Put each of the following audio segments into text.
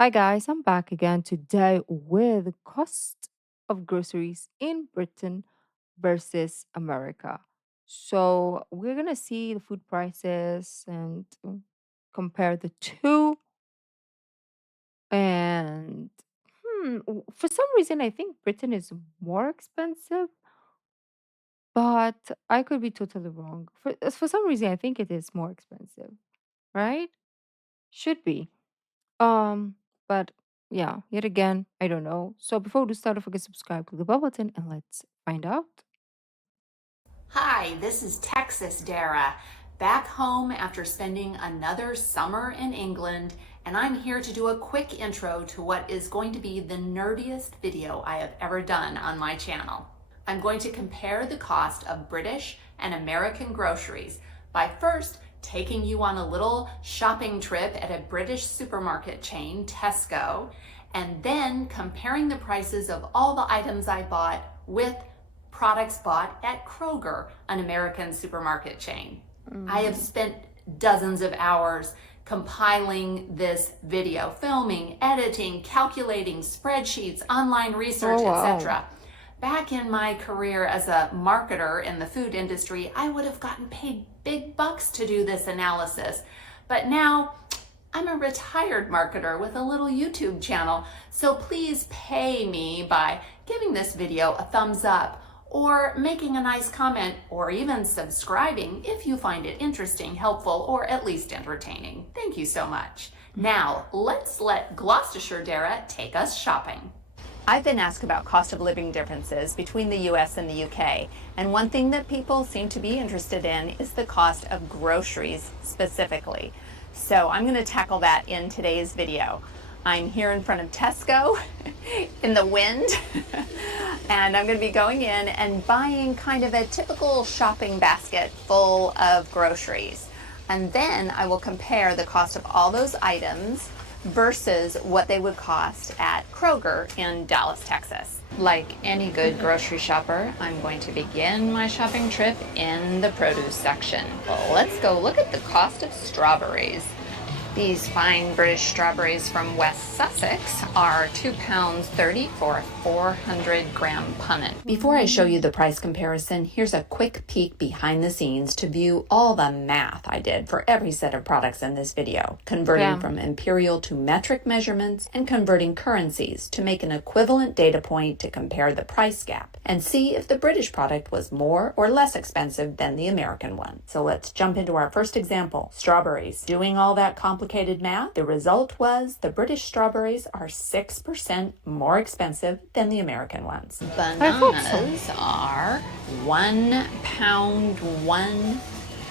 Hi guys, I'm back again today with the cost of groceries in Britain versus America. So we're gonna see the food prices and compare the two. And for some reason, I think Britain is more expensive, but I could be totally wrong. For some reason, I think it is more expensive, right? Should be. Um, but yeah, yet again, I don't know. So before we do start, don't forget to subscribe, click the bell button, and let's find out. Hi, this is Texas Dara, back home after spending another summer in England, and I'm here to do a quick intro to what is going to be the nerdiest video I have ever done on my channel. I'm going to compare the cost of British and American groceries by first taking you on a little shopping trip at a British supermarket chain, Tesco, and then comparing the prices of all the items I bought with products bought at Kroger, an American supermarket chain. I have spent dozens of hours compiling this video, filming, editing, calculating, spreadsheets, online research, Oh wow. etc. Back in my career as a marketer in the food industry, I would have gotten paid big bucks to do this analysis. But now I'm a retired marketer with a little YouTube channel, so please pay me by giving this video a thumbs up or making a nice comment or even subscribing if you find it interesting, helpful, or at least entertaining. Thank you so much. Now, let's let Gloucestershire Dara take us shopping. I've been asked about cost of living differences between the US and the UK, and one thing that people seem to be interested in is the cost of groceries specifically. So I'm going to tackle that in today's video. I'm here in front of Tesco in the wind, and I'm going to be going in and buying kind of a typical shopping basket full of groceries. And then I will compare the cost of all those items versus what they would cost at Kroger in Dallas, Texas. Like any good grocery shopper, I'm going to begin my shopping trip in the produce section. Well, let's go look at the cost of strawberries. These fine British strawberries from West Sussex are £2.30 for a 400-gram punnet. Before I show you the price comparison, here's a quick peek behind the scenes to view all the math I did for every set of products in this video, converting Yeah. from imperial to metric measurements and converting currencies to make an equivalent data point to compare the price gap and see if the British product was more or less expensive than the American one. So let's jump into our first example, strawberries. Doing all that complicated math, the result was the British strawberries are 6% more expensive than the American ones. I thought so. Bananas are £1 1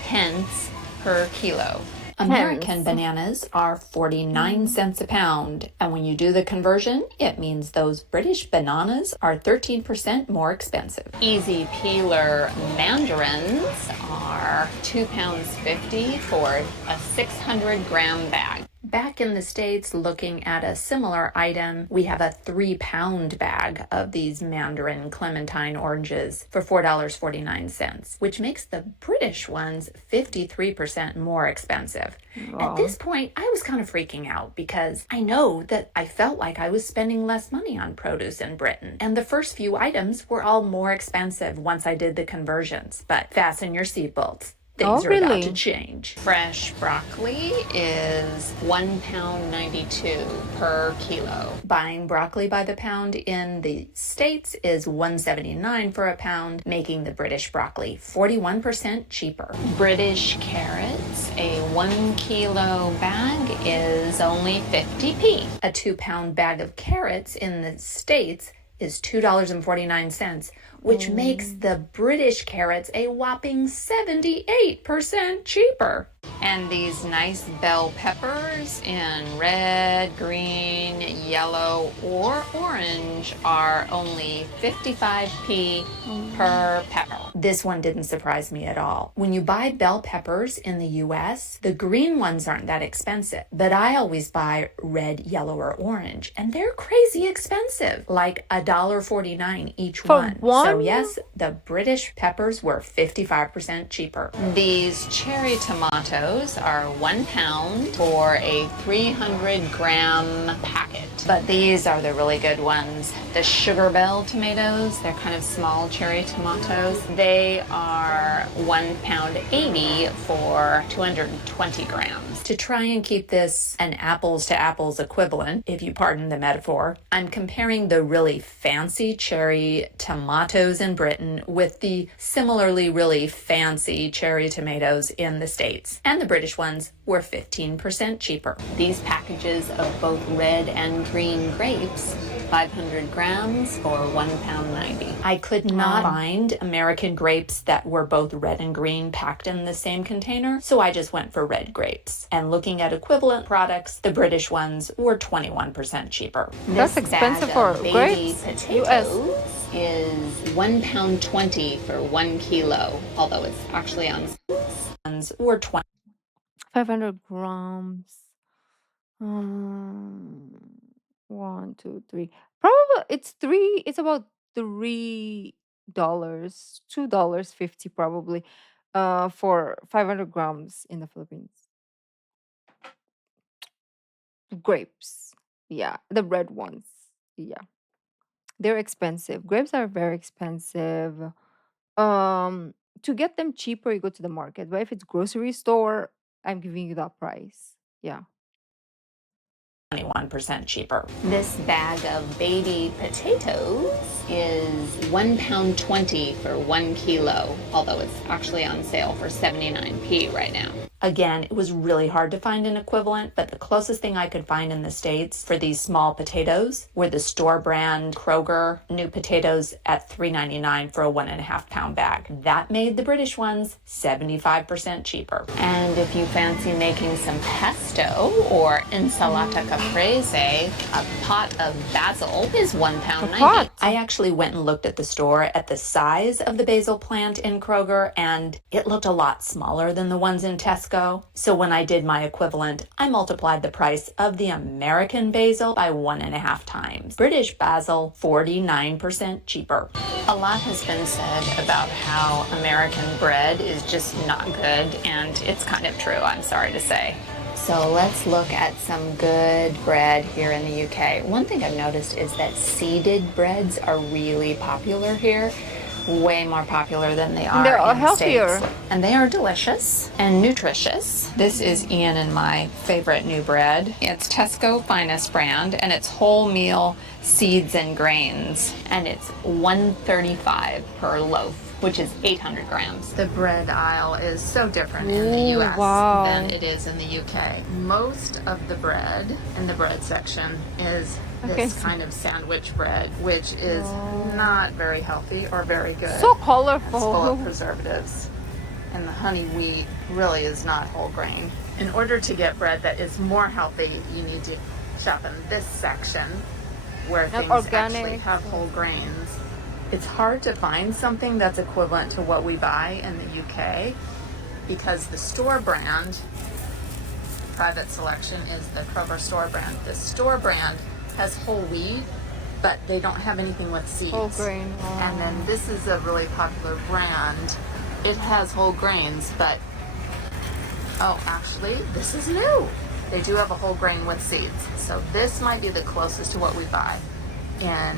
pence per kilo. American bananas are 49 cents a pound, and when you do the conversion, it means those British bananas are 13% more expensive. Easy peeler mandarins are £2.50 for a 600-gram bag. Back in the States, looking at a similar item, we have a 3-pound bag of these mandarin clementine oranges for $4.49, which makes the British ones 53% more expensive. At this point, I was kind of freaking out because I know that I felt like I was spending less money on produce in Britain, and the first few items were all more expensive once I did the conversions. But fasten your seatbelts. Things are about to change. Fresh broccoli is £1.92 per kilo. Buying broccoli by the pound in the States is $1.79 for a pound, making the British broccoli 41% cheaper. British carrots, a 1 kilo bag is only 50p. A 2-pound bag of carrots in the States is $2.49, which makes the British carrots a whopping 78% cheaper. And these nice bell peppers in red, green, yellow, or orange are only 55p per pepper. This one didn't surprise me at all. When you buy bell peppers in the US, the green ones aren't that expensive, but I always buy red, yellow, or orange, and they're crazy expensive, like $1.49 each For one. one? So yes, the British peppers were 55% cheaper. These cherry tomatoes are 1 pound for a 300-gram packet. But these are the really good ones. The Sugar Bell tomatoes, they're kind of small cherry tomatoes. They are 1 pound 80 for 220 grams. To try and keep this an apples to apples equivalent, if you pardon the metaphor, I'm comparing the really fancy cherry tomatoes in Britain with the similarly really fancy cherry tomatoes in the States. And the British ones were 15% cheaper. These packages of both red and green grapes, 500 grams for 1 pound 90. I could not find American grapes that were both red and green packed in the same container, so I just went for red grapes. And looking at equivalent products, the British ones were 21% cheaper. That's This expensive bag for of baby grapes. potatoes is 1 pound 20 for 1 kilo, although it's actually on ones were 20. 500 grams. Um, one, two, three. Probably it's three. It's about $3, $2.50 probably. For 500 grams in the Philippines. Grapes. Yeah, the red ones. Yeah, they're expensive. Grapes are very expensive. Um, to get them cheaper, you go to the market. But if it's grocery store, I'm giving you that price. Yeah. 21% cheaper. This bag of baby potatoes is 1 pound 20 for 1 kilo, although it's actually on sale for 79p right now. Again, it was really hard to find an equivalent, but the closest thing I could find in the States for these small potatoes were the store brand Kroger new potatoes at $3.99 for a 1.5 pound bag. That made the British ones 75% cheaper. And if you fancy making some pesto or insalata caprese, a pot of basil is 1 pound 90. Pot. I actually went and looked at the store at the size of the basil plant in Kroger, and it looked a lot smaller than the ones in Tesco. So when I did my equivalent, I multiplied the price of the American basil by 1.5 times. British basil, 49% cheaper. A lot has been said about how American bread is just not good, and it's kind of true, I'm sorry to say. So let's look at some good bread here in the UK. One thing I've noticed is that seeded breads are really popular here. Way more popular than they are They're in the healthier. States. And they are delicious and nutritious. This is Ian and my favorite new bread. It's Tesco Finest brand, and it's wholemeal seeds and grains. And it's $1.35 per loaf, which is 800 grams. The bread aisle is so different in the Ooh, US wow. than it is in the UK. Most of the bread in the bread section is this kind of sandwich bread, which is not very healthy or very good. So It's full of colorful. preservatives. And the honey wheat really is not whole grain. In order to get bread that is more healthy, you need to shop in this section where things actually organic. have whole grains. It's hard to find something that's equivalent to what we buy in the UK because the store brand, private selection, is the Kroger store brand. The store brand has whole wheat, but they don't have anything with seeds. Whole grain. Wow. And then this is a really popular brand. It has whole grains, but oh, actually, this is new. They do have a whole grain with seeds. So this might be the closest to what we buy in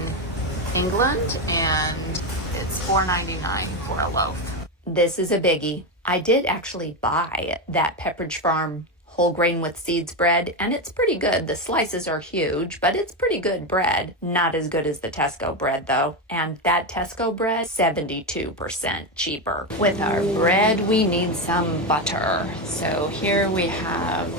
England, and it's $4.99 for a loaf. This is a biggie. I did actually buy that Pepperidge Farm whole grain with seeds bread, and it's pretty good. The slices are huge, but it's pretty good bread. Not as good as the Tesco bread, though. And that Tesco bread, 72% cheaper. With our bread, we need some butter. So here we have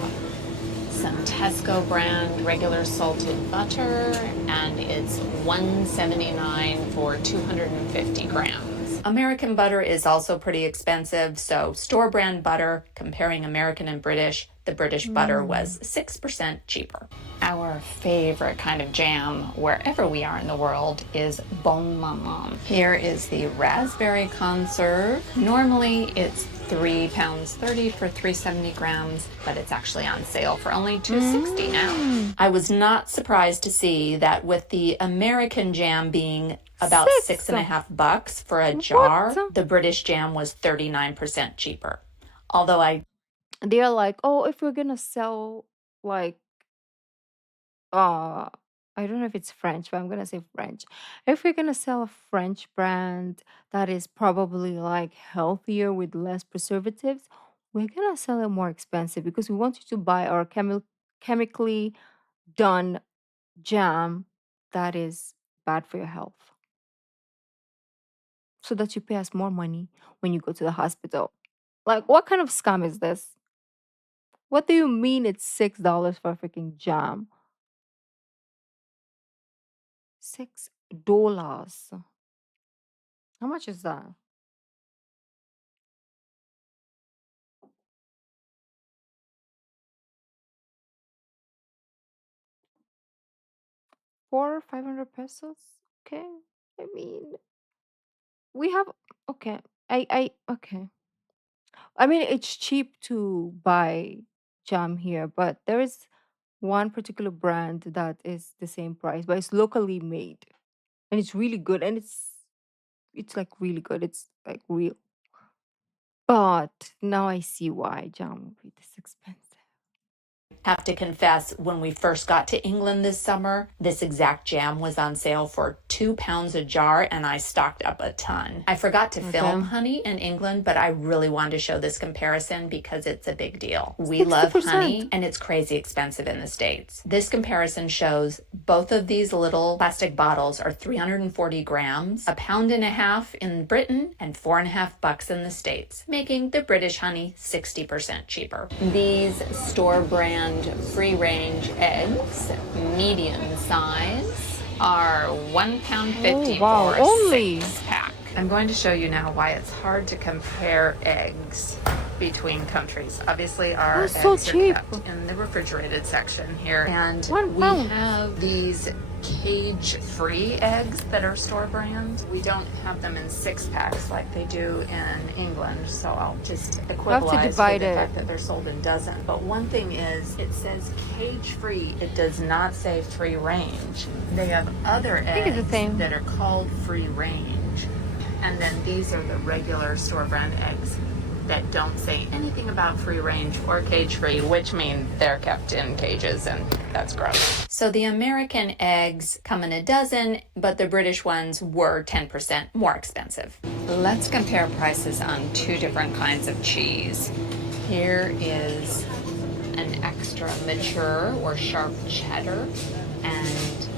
some Tesco brand regular salted butter, and it's $1.79 for 250 grams. American butter is also pretty expensive, so store brand butter, comparing American and British, the British butter was 6% cheaper. Our favorite kind of jam, wherever we are in the world, is Bon Maman. Here is the raspberry conserve. Normally it's £3.30 for 370 grams, but it's actually on sale for only $2.60 now. I was not surprised to see that with the American jam being about $6.50 for a jar, the British jam was 39% cheaper. Although They're like, oh, if we're gonna sell like uh I don't know if it's French, but I'm gonna say French. If we're gonna sell a French brand that is probably like healthier with less preservatives, we're gonna sell it more expensive because we want you to buy our chemically done jam that is bad for your health, so that you pay us more money when you go to the hospital. Like, what kind of scam is this? What do you mean it's $6 for a freaking jam? $6. How much is that? 500 pesos? Okay. I mean, we have okay. Okay. I mean, it's cheap to buy jam here, but there is one particular brand that is the same price, but it's locally made and it's really good and it's like really good. It's like real. But now I see why jam would be this expensive. have to confess, when we first got to England this summer, this exact jam was on sale for £2 a jar, and I stocked up a ton. I forgot to film honey in England, but I really wanted to show this comparison because it's a big deal. We love 60%. honey, and it's crazy expensive in the States. This comparison shows both of these little plastic bottles are 340 grams, £1.50 in Britain, and $4.50 in the States, making the British honey 60% cheaper. These store brand free range eggs, medium size, are £1.50 for a 6-pack. I'm going to show you now why it's hard to compare eggs between countries. Obviously, our eggs are kept in the refrigerated section here, and we have these cage-free eggs that are store brand. We don't have them in 6-packs like they do in England, so I'll just equivalize with the fact that they're sold in dozen. But one thing is, it says cage-free. It does not say free range. They have other eggs that are called free range, and then these are the regular store brand eggs that don't say anything about free range or cage free, which means they're kept in cages, and that's gross. So the American eggs come in a dozen, but the British ones were 10% more expensive. Let's compare prices on two different kinds of cheese. Here is an extra mature or sharp cheddar, and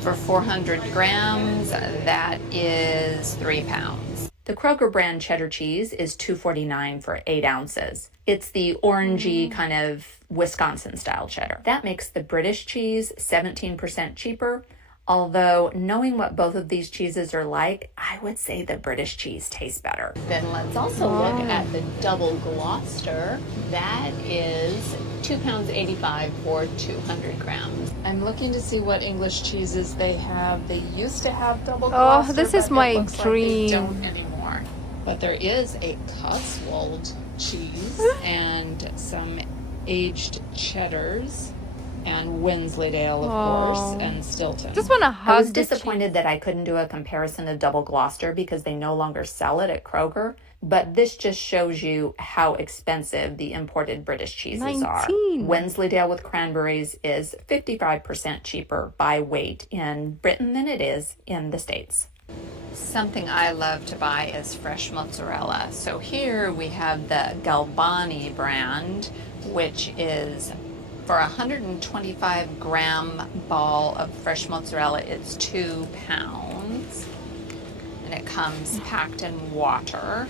for 400 grams, that is £3. The Kroger brand cheddar cheese is $2.49 for 8 ounces. It's the orangey kind of Wisconsin style cheddar. That makes the British cheese 17% cheaper. Although, knowing what both of these cheeses are like, I would say the British cheese tastes better. Then let's also look at the double Gloucester. That is £2.85 for 200 grams. I'm looking to see what English cheeses they have. They used to have double Gloucester, this is my dream. Like they don't anymore. But there is a Cotswold cheese and some aged cheddars, and Wensleydale, of course, and Stilton. Just want to hug. I was disappointed that I couldn't do a comparison of double Gloucester because they no longer sell it at Kroger. But this just shows you how expensive the imported British cheeses are. Wensleydale with cranberries is 55% cheaper by weight in Britain than it is in the States. Something I love to buy is fresh mozzarella. So here we have the Galbani brand, which is for a 125 gram ball of fresh mozzarella, it's £2. And it comes packed in water.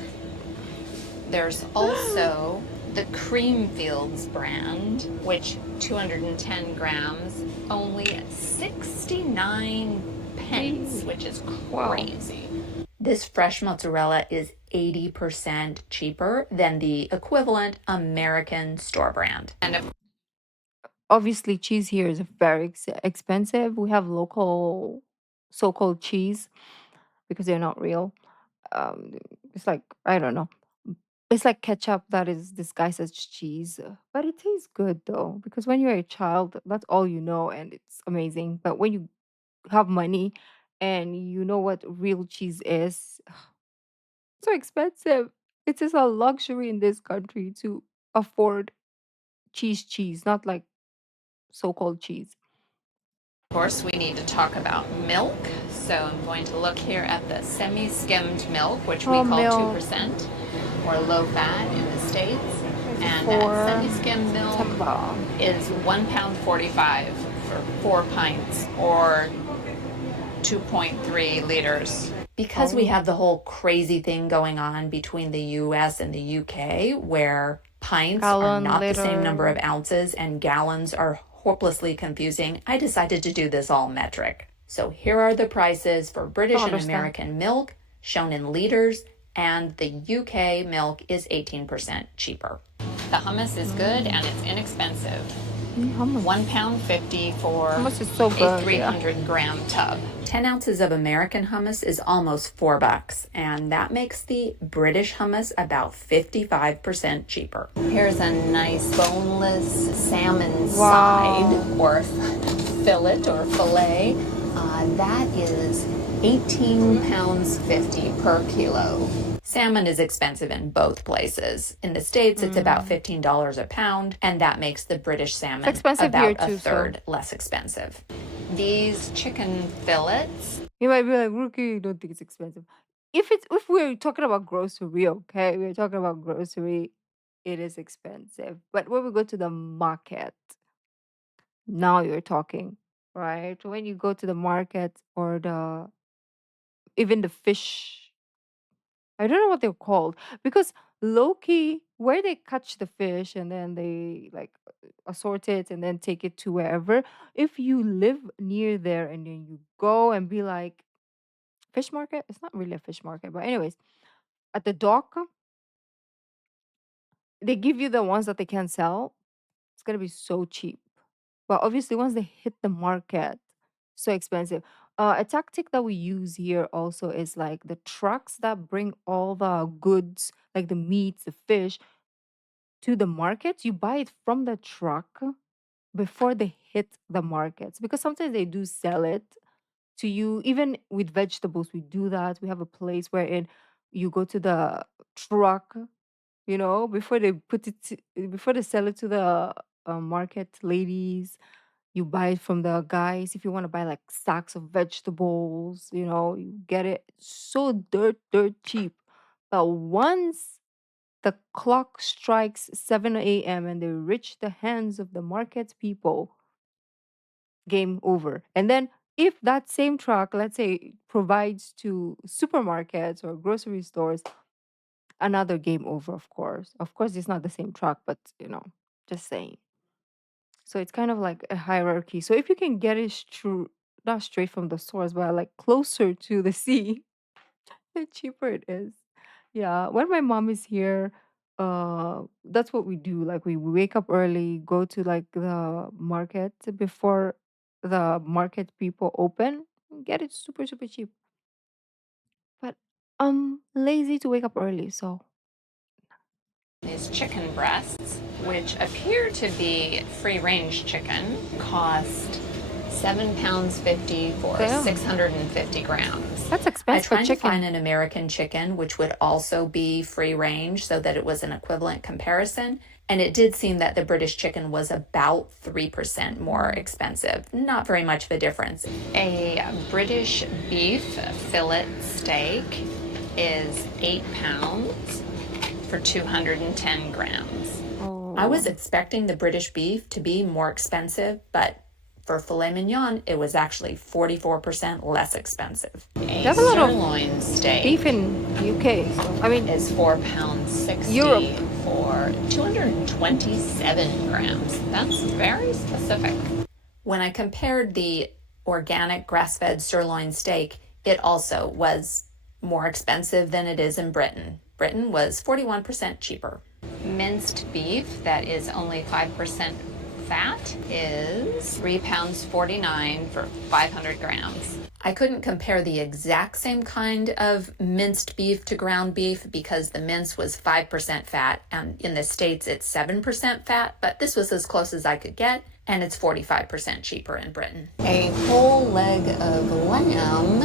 There's also the Creamfields brand, which 210 grams, only 69 pence, which is crazy. This fresh mozzarella is 80% cheaper than the equivalent American store brand. And Obviously, cheese here is very expensive. We have local so-called cheese because they're not real. Um, it's like, I don't know. It's like ketchup that is disguised as cheese, but it tastes good though because when you're a child, that's all you know, and it's amazing. But when you have money and you know what real cheese is, so expensive. It is a luxury in this country to afford cheese, not like so-called cheese. of course, we need to talk about milk. So I'm going to look here at the semi-skimmed milk, which we Oh, call milk. 2% or low fat in the States. And that 24 semi-skimmed milk September. is £1.45 for 4 pints or 2.3 liters. Because we Oh, have the whole crazy thing going on between the US and the UK, where pints are gallon, not the same number of liter. ounces and gallons are hopelessly confusing, I decided to do this all metric. So here are the prices for Don't British and understand. American milk shown in liters, and the UK milk is 18% cheaper. The hummus is good and it's inexpensive. Hummus. £1.50 for Hummus is so a good. Yeah. 300-gram tub. 10 ounces of American hummus is almost $4, and that makes the British hummus about 55% cheaper. Here's a nice boneless salmon side Wow. or fillet or fillet. That is £18.50 per kilo. Salmon is expensive in both places. In the States, it's about Mm. $15 a pound, and that makes the British It's salmon expensive here about a too, so third less expensive. These chicken fillets, you might be like, Rookie, you don't think it's expensive. If we're talking about grocery, okay, we're talking about grocery, it is expensive. But when we go to the market, now you're talking, right? When you go to the market or the even the fish, I don't know what they're called because low key, where they catch the fish and then they like assort it and then take it to wherever. If you live near there and then you go and be like, fish market? It's not really a fish market, but anyways, at the dock, they give you the ones that they can sell. It's gonna be so cheap. But obviously, once they hit the market, so expensive. A tactic that we use here also is like the trucks that bring all the goods, like the meats, the fish, to the market. You buy it from the truck before they hit the markets because sometimes they do sell it to you. Even with vegetables, we do that. We have a place wherein you go to the truck, before they before they sell it to the market ladies. You buy it from the guys. If you want to buy like sacks of vegetables, you get it so dirt cheap. But once the clock strikes 7 a.m. and they reach the hands of the market people, game over. And then if that same truck, let's say, provides to supermarkets or grocery stores, another game over, of course. Of course, it's not the same truck, but just saying. So it's kind of like a hierarchy. So if you can get it not straight from the source, but like closer to the sea, the cheaper it is. Yeah. When my mom is here, that's what we do. Like we wake up early, go to like the market before the market people open, and get it super, super cheap. But I'm lazy to wake up early, so these chicken breasts, which appear to be free range chicken, cost £7.50 for damn, 650 grams. that's I expensive for tried to find chicken. an American chicken which would also be free range so that it was an equivalent comparison. And it did seem that the British chicken was about 3% more Mm. expensive. Not very much of a difference. A British beef fillet steak is £8 for 210 grams. I was Oh, expecting the British beef to be more expensive, but for filet mignon, it was actually 44% less expensive. they A have a lot of sirloin steak beef in UK. So I mean, is £4.60 Europe. for 227 grams. That's very specific. When I compared the organic grass-fed sirloin steak, it also was more expensive than it is in Britain. Britain was 41% cheaper. Minced beef that is only 5% fat is £3.49 for 500 grams. I couldn't compare the exact same kind of minced beef to ground beef because the mince was 5% fat, and in the States it's 7% fat, but this was as close as I could get, and it's 45% cheaper in Britain. A whole leg of lamb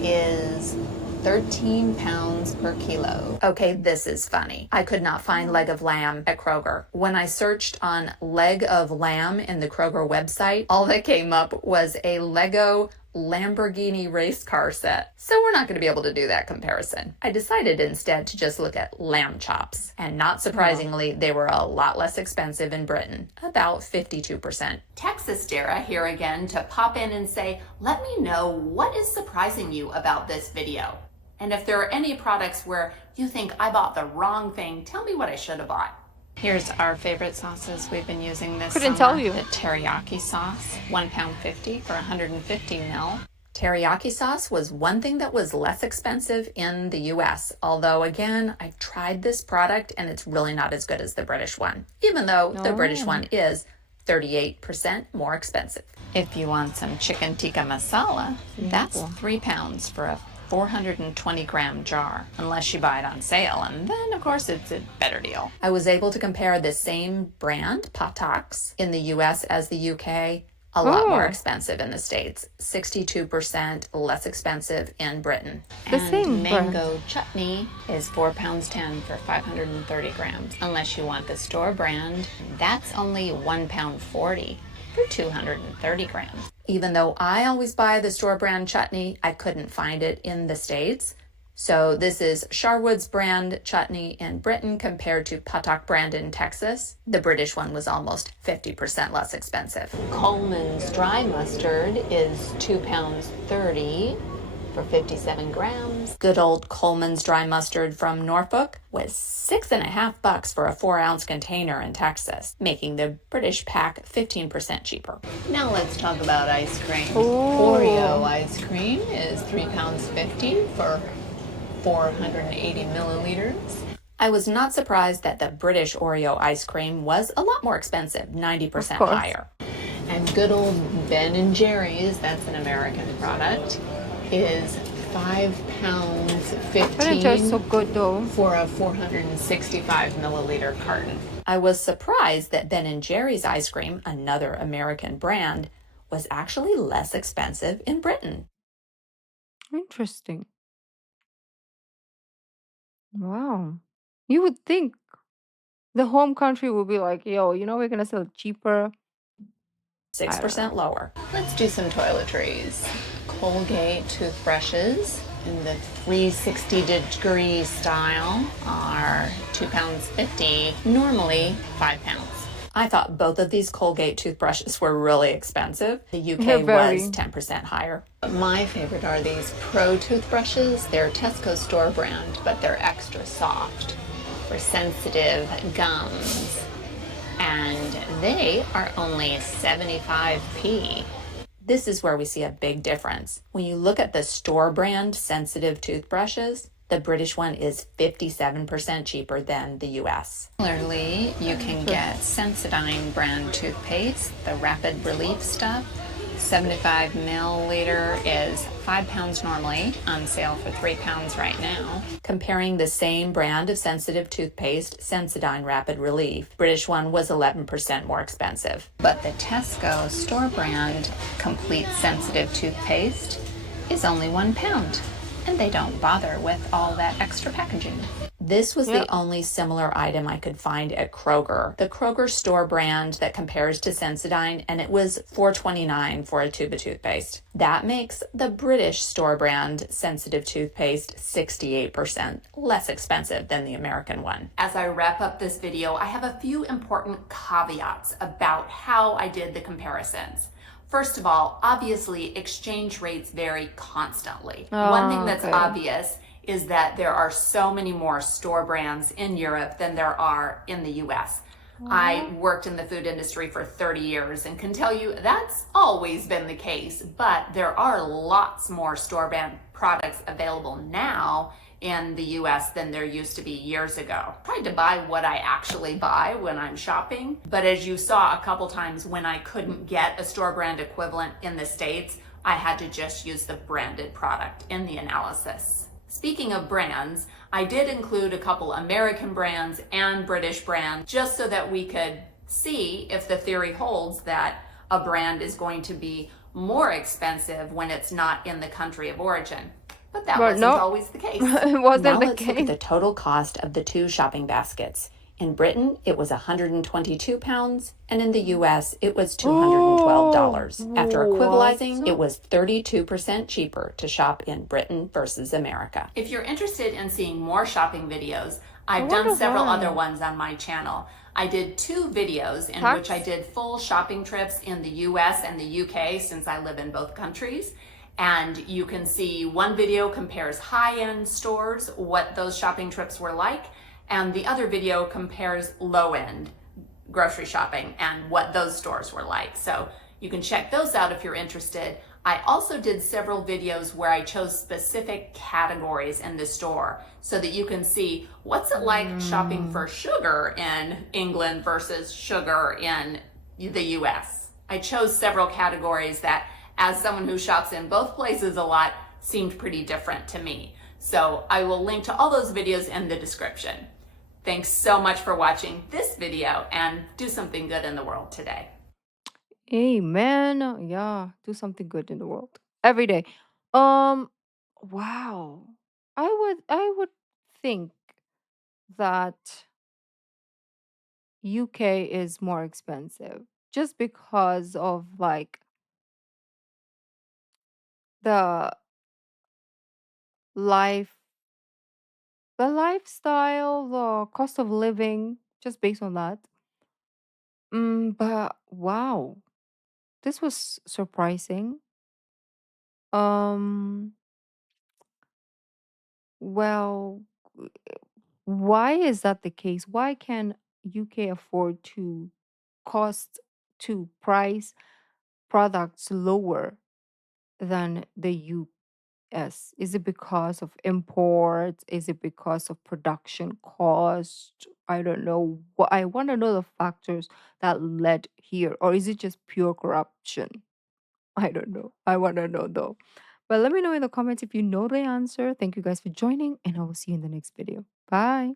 is 13 pounds per kilo. Okay, this is funny. I could not find leg of lamb at Kroger. When I searched on leg of lamb in the Kroger website, all that came up was a Lego Lamborghini race car set. So we're not going to be able to do that comparison. I decided instead to just look at lamb chops. And not surprisingly, they were a lot less expensive in Britain, about 52%. Texas Dara here again to pop in and say, let me know what is surprising you about this video. And if there are any products where you think I bought the wrong thing, tell me what I should have bought. Here's our favorite sauces we've been using this Couldn't summer. tell you. The teriyaki sauce, £1.50 for 150 ml. Teriyaki sauce was one thing that was less expensive in the US, although again, I've tried this product and it's really not as good as the British one, even though the British one is 38% more expensive. If you want some chicken tikka masala, that's £3 for a 420 gram jar, unless you buy it on sale, and then of course it's a better deal. I was able to compare the same brand, Pataks, in the US as the UK. A lot more expensive in the States, 62% less expensive in Britain. The same mango chutney is £4.10 for 530 grams, unless you want the store brand. That's only £1.40 for 230 grams. Even though I always buy the store brand chutney, I couldn't find it in the States. So this is Sharwood's brand chutney in Britain compared to Patak brand in Texas. The British one was almost 50% less expensive. Coleman's dry mustard is £2.30 for 57 grams. Good old Coleman's dry mustard from Norfolk was $6.50 for a 4-ounce container in Texas, making the British pack 15% cheaper. Now let's talk about ice cream. Oreo ice cream is £3.50 for 480 milliliters. I was not surprised that the British Oreo ice cream was a lot more expensive, 90% higher. And good old Ben & Jerry's, that's an American product, is £5.15 so good though. for a 465 milliliter carton. I was surprised that Ben & Jerry's ice cream, another American brand, was actually less expensive in Britain. Interesting. Wow. You would think the home country would be like, yo, we're gonna sell it cheaper. 6% lower. Let's do some toiletries. Colgate toothbrushes in the 360-degree style are £2.50, normally £5. I thought both of these Colgate toothbrushes were really expensive. The UK was 10% higher. My favorite are these Pro toothbrushes. They're Tesco store brand, but they're extra soft for sensitive gums. And they are only 75p. This is where we see a big difference. When you look at the store brand sensitive toothbrushes, the British one is 57% cheaper than the US. Similarly, you can get Sensodyne brand toothpaste, the Rapid Relief stuff. 75 milliliter is £5 normally, on sale for £3 right now. Comparing the same brand of sensitive toothpaste, Sensodyne Rapid Relief, British one was 11% more expensive. But the Tesco store brand complete sensitive toothpaste is only £1, and they don't bother with all that extra packaging. This was the only similar item I could find at Kroger. The Kroger store brand that compares to Sensodyne, and it was $4.29 for a tube of toothpaste. That makes the British store brand sensitive toothpaste 68% less expensive than the American one. As I wrap up this video, I have a few important caveats about how I did the comparisons. First of all, obviously, exchange rates vary constantly. One thing that's obvious is that there are so many more store brands in Europe than there are in the US. I Oh. worked in the food industry for 30 years and can tell you that's always been the case, but there are lots more store brand products available now in the US than there used to be years ago. I tried to buy what I actually buy when I'm shopping, but as you saw a couple times when I couldn't get a store brand equivalent in the States, I had to just use the branded product in the analysis. Speaking of brands, I did include a couple American brands and British brands just so that we could see if the theory holds that a brand is going to be more expensive when it's not in the country of origin. But that But wasn't no, always the case. it wasn't Now the let's look at case. the total cost of the two shopping baskets. In Britain, it was £122, and in the US, it was Oh, $212. After what? equivalizing, it was 32% cheaper to shop in Britain versus America. If you're interested in seeing more shopping videos, I I've done wonder several other why. ones on my channel. I did 2 videos in which I Tax? did full shopping trips in the US and the UK since I live in both countries. And you can see one video compares high-end stores, what those shopping trips were like, and the other video compares low-end grocery shopping and what those stores were like. So you can check those out if you're interested. I also did several videos where I chose specific categories in the store so that you can see what's it like shopping Mm. for sugar in England versus sugar in the US. I chose several categories that, as someone who shops in both places a lot, seemed pretty different to me. So I will link to all those videos in the description. Thanks so much for watching this video and do something good in the world today. Amen. Yeah, do something good in the world every day. Um, wow. I would think that UK is more expensive just because of like the life, the lifestyle, the cost of living, just based on that. But wow, this was surprising. Um, well, why is that the case? Why can UK afford to cost to price products lower than the US? Is it because of imports? Is it because of production cost? I don't know. What I want to know the factors that led here, or is it just pure corruption? I don't know. I want to know though. But let me know in the comments if you know the answer. Thank you guys for joining, and I will see you in the next video. Bye.